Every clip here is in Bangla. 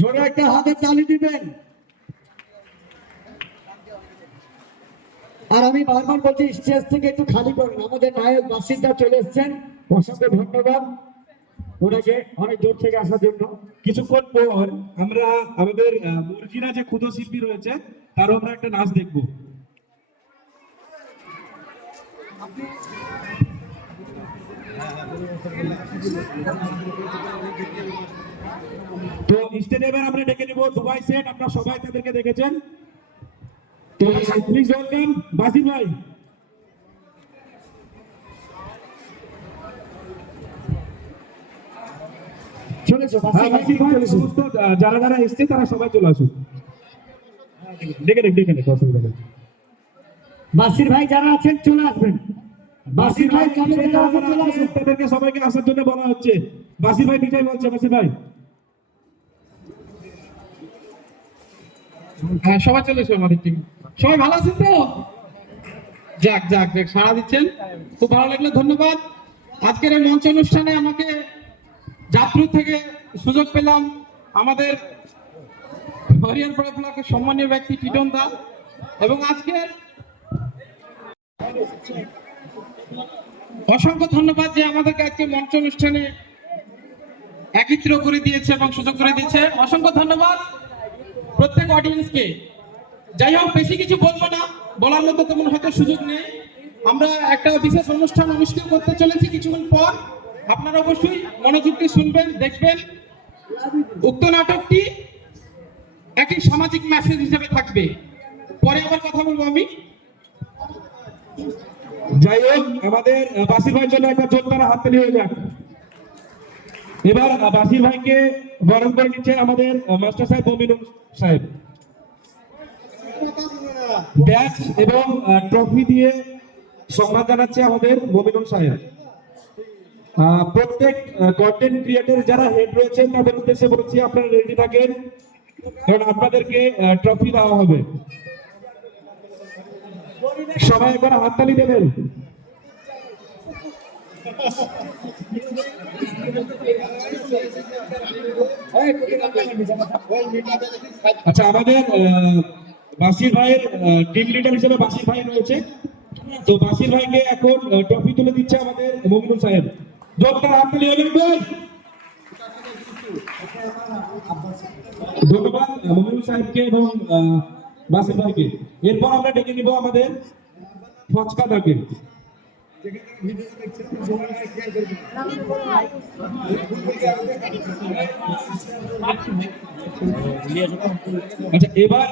জোরে একটা হাতে তালি দিবেন। আর আমি বারবার বলছি, স্টেজ থেকে একটু খালি করুন আমাদের নায়ক বাসিন্দা চলে এসছেন। অসংখ্য ধন্যবাদ ওনাকে অনেক দূর থেকে আসার জন্য। কিছুক্ষণ পর আমরা আমাদের মর্জিনা যে ক্ষুদ্র শিল্পী রয়েছে, তারও আমরা একটা নাচ দেখব। তো স্টেজে এবার আমরা ডেকে নেব দুবাই সেট আপনারা সবাই তাদেরকে দেখেছেন। তো প্লিজ ওয়েলকাম বাসির ভাই। হ্যাঁ, যারা যারা এসছে তারা সবাই চলে আসুন ডেকে ডেকে ডেকে ডেকে অসুবিধা নেই। বাসির ভাই যারা আছেন চলে আসবেন। বাসির ভাই তাদেরকে সবাইকে আসার জন্য বলা হচ্ছে। বাসির ভাই নিজেই বলছে বাসির ভাই। হ্যাঁ সবাই চলে এসো আমাদের টিম সবাই ভালো আছেন তো? যাক যাক যাক, সাড়া দিচ্ছেন। খুব ভালো লাগল, ধন্যবাদ। আজকের এই মঞ্চ অনুষ্ঠানে আমাকে যাত্রী থেকে সুযোগ পেলাম আমাদের হরিয়ারপাড়া ব্লকের সম্মানীয় ব্যক্তি টিটন দা এবং আজকের অসংখ্য ধন্যবাদ যে আমাদেরকে আজকে মঞ্চ অনুষ্ঠানে একত্র করে দিয়েছে এবং সুযোগ করে দিয়েছে। অসংখ্য ধন্যবাদ। প্রত্যেক অডিয়েন্সকে যাই হোক, বেশি কিছু বলব না। বলার মতো তেমন হয়তো সুযোগ নেই। আমরা একটা বিশেষ অনুষ্ঠান অনুষ্ঠিত করতে চলেছি কিছুক্ষণ পর। আপনারা অবশ্যই মনোযোগ দিয়ে শুনবেন, দেখবেন। উক্ত নাটকটি একটি সামাজিক মেসেজ হিসেবে থাকবে। পরে আবার কথা বলব আমি। যাই হোক, আমাদের বাসির ভাইয়ের জন্য একটা জোরদার হাততালি হয়ে যাক। এবার বাসির ভাইকে বরণ করে নিচ্ছে আমাদের মাস্টার সাহেব, মমিনুল সাহেব। ব্যাচ এবং ট্রফি দিয়ে সম্মান জানাচ্ছে আমাদের মমিনুল সাহেব। প্রত্যেক কন্টেন্ট ক্রিয়েটর যারা হেড রয়েছেন, তাদের উদ্দেশ্যে বলছি আপনারা রেডি থাকেন, কারণ আপনাদেরকে ট্রফি দেওয়া হবে। সবাই একবার হাততালি দেবেন। আচ্ছা আমাদের বাসির ভাইয়ের টিম লিডার হিসেবে বাসির ভাই রয়েছে। তো বাসির ভাইকে এখন ট্রফি তুলে দিচ্ছে আমাদের মমিনুল সাহেব। জোরদার হাততালি হয়ে বল ধন্যবাদ মমিনুল সাহেবকে এবং বাসির ভাইকে। এরপর আমরা ডেকে নিব আমাদের ফচকা দাকে আচ্ছা এবার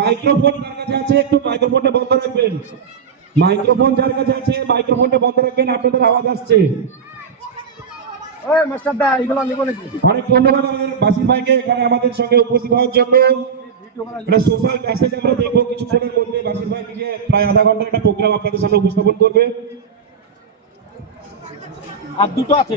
মাইক্রোফোন কার কাছে আছে একটু মাইক্রোফোনটা বন্ধ রাখবেন। মাইক্রোফোন যার কাছে আছে মাইক্রোফোনটা বন্ধ রাখবেন আপনাদের আওয়াজ আসছে। অনেক ধন্যবাদ আমাদের বাসির ভাইকে এখানে আমাদের সঙ্গে উপস্থিত হওয়ার জন্য। একটা সোশ্যাল মেসেজ আমরা দেখব কিছুক্ষণের মধ্যে। বাসির ভাই নিজে প্রায় আধা ঘণ্টার একটা প্রোগ্রাম আপনাদের সামনে উপস্থাপন করবে। আর দুটো আছে।